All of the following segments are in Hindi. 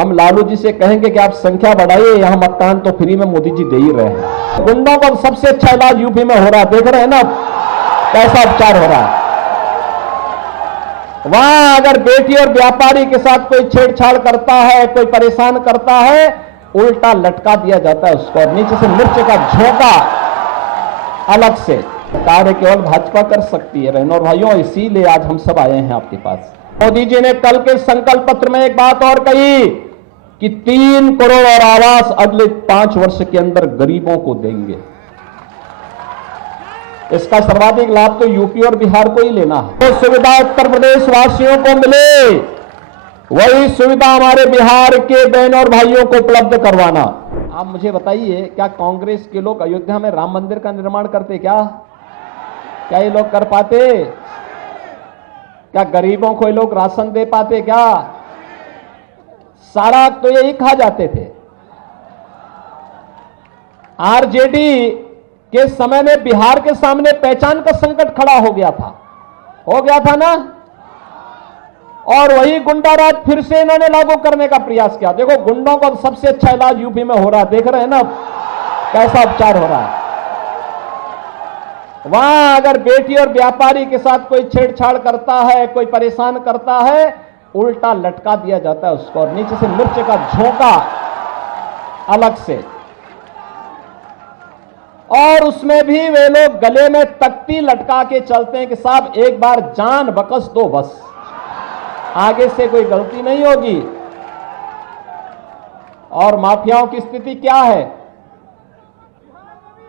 हम लालू जी से कहेंगे कि आप संख्या बढ़ाइए, यहां मकान तो फ्री में मोदी जी दे ही रहे हैं। गुंडों का सबसे अच्छा इलाज यूपी में हो रहा है, देख रहे हैं ना कैसा उपचार हो रहा है। वहां अगर बेटी और व्यापारी के साथ कोई छेड़छाड़ करता है, कोई परेशान करता है, उल्टा लटका दिया जाता है उसको, नीचे से मिर्च का झोंका अलग से। कार्य केवल भाजपा कर सकती है बहनों और भाइयों, इसीलिए आज हम सब आए हैं आपके पास। मोदी जी ने कल के संकल्प पत्र में एक बात और कही कि 3 करोड़ और आवास अगले 5 वर्ष के अंदर गरीबों को देंगे। इसका सर्वाधिक लाभ तो यूपी और बिहार को ही लेना है। तो सुविधा उत्तर प्रदेश वासियों को मिले, वही सुविधा हमारे बिहार के बहनों और भाइयों को उपलब्ध करवाना। आप मुझे बताइए, क्या कांग्रेस के लोग अयोध्या में राम मंदिर का निर्माण करते? क्या ये लोग कर पाते? क्या गरीबों को ये लोग राशन दे पाते? क्या सारा तो यही खा जाते थे। आरजेडी के समय में बिहार के सामने पहचान का संकट खड़ा हो गया था ना, और वही गुंडा राज फिर से इन्होंने लागू करने का प्रयास किया। देखो, गुंडों का सबसे अच्छा इलाज यूपी में हो रहा है, देख रहे हैं ना कैसा उपचार हो रहा है। वहां अगर बेटी और व्यापारी के साथ कोई छेड़छाड़ करता है, कोई परेशान करता है, उल्टा लटका दिया जाता है उसको, और नीचे से मिर्च का झोंका अलग से। और उसमें भी वे लोग गले में तख्ती लटका के चलते हैं कि साहब एक बार जान बकस दो, बस आगे से कोई गलती नहीं होगी। और माफियाओं की स्थिति क्या है?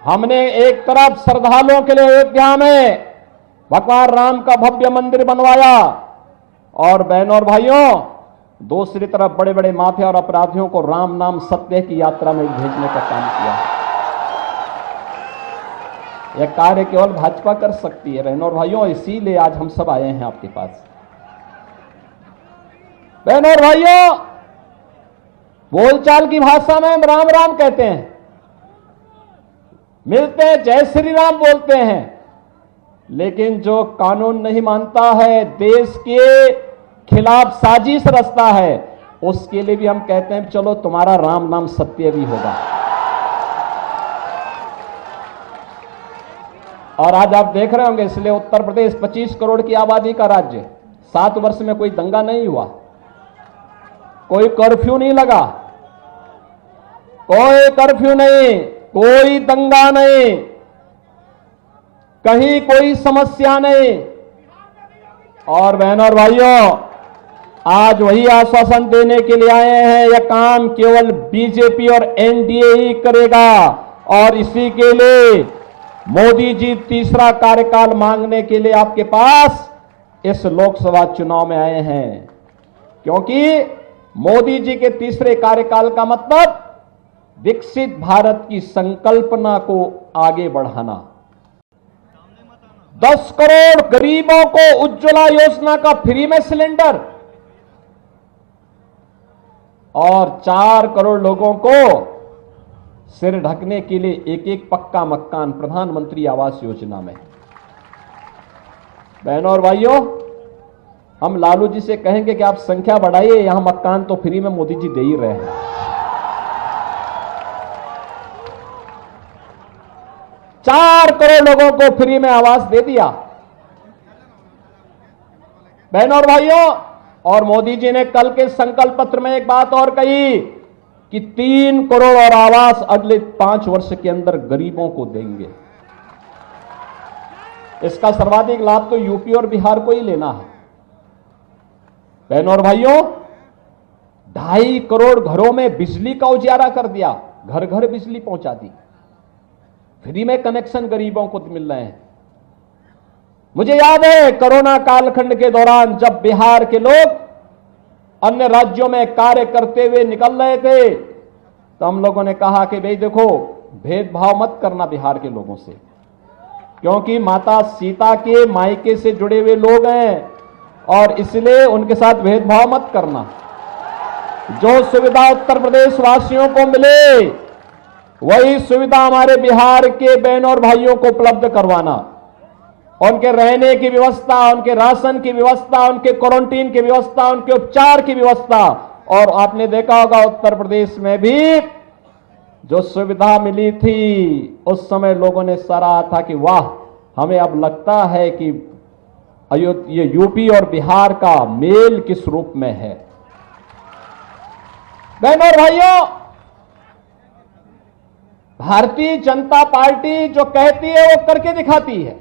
हमने एक तरफ श्रद्धालुओं के लिए अयोध्या में भगवान राम का भव्य मंदिर बनवाया, और बहनों और भाइयों दूसरी तरफ बड़े बड़े माफिया और अपराधियों को राम नाम सत्य की यात्रा में भेजने का काम किया। यह कार्य केवल भाजपा कर सकती है बहनों और भाइयों, इसीलिए आज हम सब आए हैं आपके पास। बहनों और भाइयों, बोलचाल की भाषा में हम राम राम कहते हैं, मिलते हैं जय श्री राम बोलते हैं, लेकिन जो कानून नहीं मानता है, देश के खिलाफ साजिश रचता है, उसके लिए भी हम कहते हैं चलो तुम्हारा राम नाम सत्य भी होगा। और आज आप देख रहे होंगे, इसलिए उत्तर प्रदेश 25 करोड़ की आबादी का राज्य, 7 वर्ष में कोई दंगा नहीं हुआ, कोई कर्फ्यू नहीं लगा, कोई कर्फ्यू नहीं, कोई दंगा नहीं, कहीं कोई समस्या नहीं। और बहनों और भाइयों, आज वही आश्वासन देने के लिए आए हैं, यह काम केवल बीजेपी और एनडीए ही करेगा, और इसी के लिए मोदी जी तीसरा कार्यकाल मांगने के लिए आपके पास इस लोकसभा चुनाव में आए हैं। क्योंकि मोदी जी के तीसरे कार्यकाल का मतलब विकसित भारत की संकल्पना को आगे बढ़ाना। 10 करोड़ गरीबों को उज्ज्वला योजना का फ्री में सिलेंडर, और 4 करोड़ लोगों को सिर ढकने के लिए एक एक पक्का मकान प्रधानमंत्री आवास योजना में। बहनों और भाइयों, हम लालू जी से कहेंगे कि आप संख्या बढ़ाइए, यहां मकान तो फ्री में मोदी जी दे ही रहे हैं। 4 करोड़ लोगों को फ्री में आवास दे दिया बहनों और भाइयों। और मोदी जी ने कल के संकल्प पत्र में एक बात और कही कि 3 करोड़ और आवास अगले 5 वर्ष के अंदर गरीबों को देंगे। इसका सर्वाधिक लाभ तो यूपी और बिहार को ही लेना है। बहनों और भाइयों, 2.5 करोड़ घरों में बिजली का उजियारा कर दिया, घर घर बिजली पहुंचा दी, फ्री में कनेक्शन गरीबों को मिल रहे हैं। मुझे याद है कोरोना कालखंड के दौरान जब बिहार के लोग अन्य राज्यों में कार्य करते हुए निकल रहे थे, तो हम लोगों ने कहा कि भाई देखो, भेदभाव मत करना बिहार के लोगों से, क्योंकि माता सीता के मायके से जुड़े हुए लोग हैं, और इसलिए उनके साथ भेदभाव मत करना। जो सुविधा उत्तर प्रदेश वासियों को मिले, वही सुविधा हमारे बिहार के बहनों और भाइयों को उपलब्ध करवाना। उनके रहने की व्यवस्था, उनके राशन की व्यवस्था, उनके क्वारंटीन की व्यवस्था, उनके उपचार की व्यवस्था, और आपने देखा होगा उत्तर प्रदेश में भी जो सुविधा मिली थी उस समय लोगों ने सराहा था कि वाह, हमें अब लगता है कि ये यूपी और बिहार का मेल किस रूप में है। बहनों और भाइयों, भारतीय जनता पार्टी जो कहती है वो करके दिखाती है।